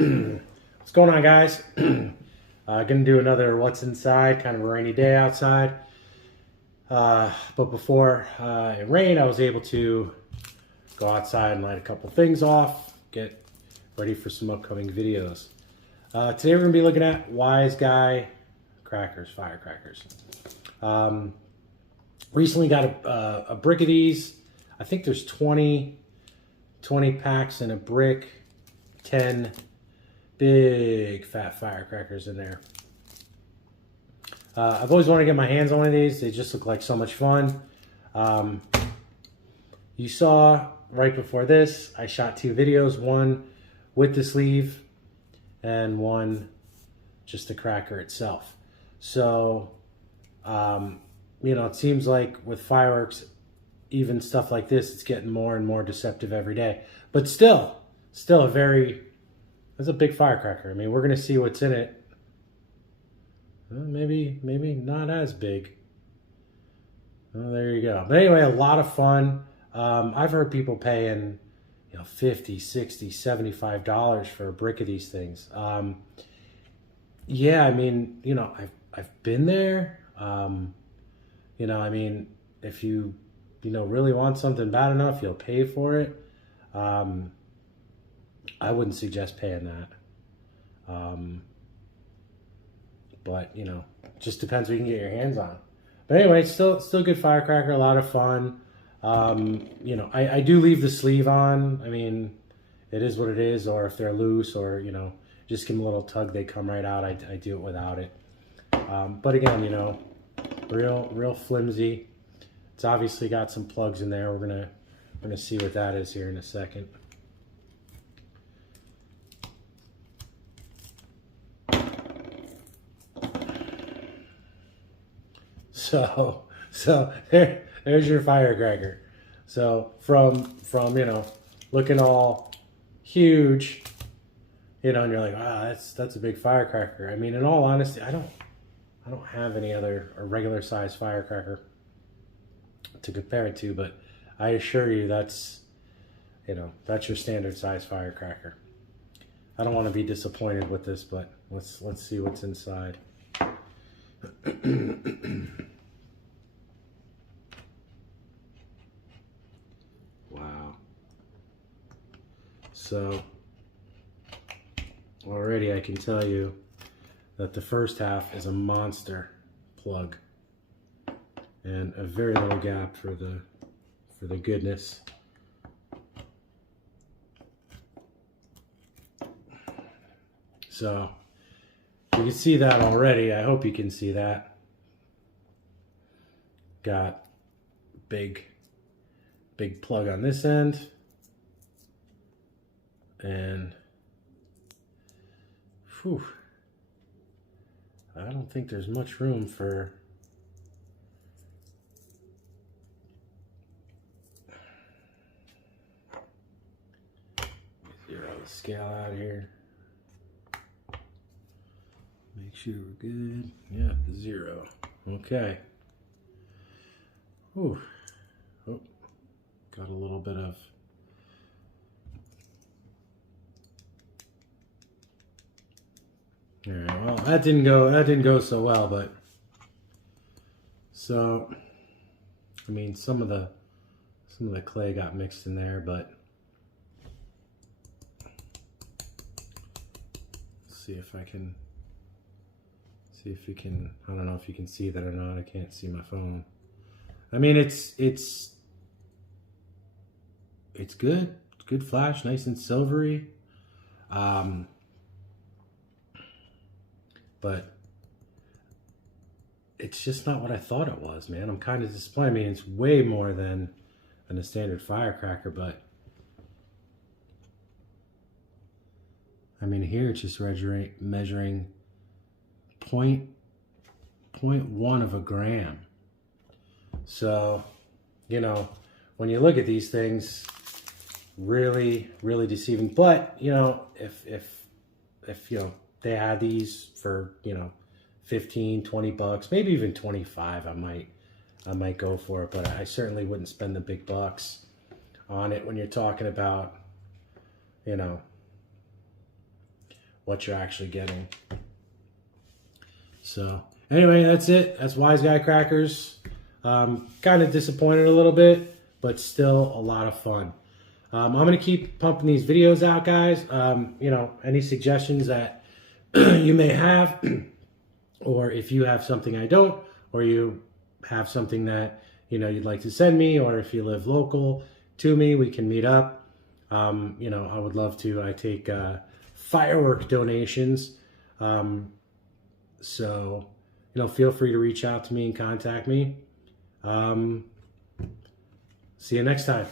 What's going on, guys? Gonna do another what's inside, kind of a rainy day outside. But before it rained, I was able to go outside and light a couple things off, get ready for some upcoming videos. Today we're gonna be looking at Wiseguy crackers, firecrackers. Recently got a brick of these. I think there's 20 packs in a brick, 10 big fat firecrackers in there. I've always wanted to get my hands on one of these. They just look like so much fun. You saw right before this, I shot 2 videos, one with the sleeve and one just the cracker itself. So, you know, it seems like with fireworks, even stuff like this, it's getting more and more deceptive every day. But still a very, that's a big firecracker. I mean, we're going to see what's in it. Maybe not as big. Oh, there you go. But anyway, a lot of fun. I've heard people paying, you know, $50, $60, $75 for a brick of these things. Yeah, I mean, you know, I've been there. You know, I mean, if you know, really want something bad enough, you'll pay for it. I wouldn't suggest paying that. But, you know, just depends what you can get your hands on. But anyway, still good firecracker, a lot of fun. You know, I do leave the sleeve on. I mean, it is what it is. Or if they're loose or, you know, just give them a little tug, they come right out. I do it without it. But again, you know, real flimsy. It's obviously got some plugs in there. We're gonna see what that is here in a second. So there's your firecracker. So from you know, looking all huge, you know, and you're like, wow, that's a big firecracker. I mean, in all honesty, I don't have any other regular size firecracker to compare it to, but I assure you that's, you know, that's your standard size firecracker. I don't want to be disappointed with this, but let's see what's inside. Wow. So already I can tell you that the first half is a monster plug and a very little gap for the goodness. So you can see that already. I hope you can see that. Got big plug on this end, and whew, I don't think there's much room for zero the scale out here. Make sure we're good. Yeah, 0. Okay. Whew. Oh, got a little bit of all right, well, that didn't go so well, but so I mean some of the clay got mixed in there, but let's see if you can, I don't know if you can see that or not. I can't see my phone. I mean, it's good. It's good flash, nice and silvery. But it's just not what I thought it was, man. I'm kind of disappointed. I mean, it's way more than a standard firecracker, but I mean, here it's just measuring 0.1 of a gram. So, you know, when you look at these things, really deceiving. But, you know, if you know, they had these for, you know, 15, 20 bucks, maybe even 25, I might go for it, but I certainly wouldn't spend the big bucks on it when you're talking about, you know, what you're actually getting. So anyway, that's it. That's Wiseguy crackers. Kind of disappointed a little bit, but still a lot of fun. I'm going to keep pumping these videos out, guys. You know, any suggestions that you may have, or if you have something I don't, or you have something that, you know, you'd like to send me, or if you live local to me, we can meet up. You know, I would love to. I take firework donations. So, you know, feel free to reach out to me and contact me. See you next time.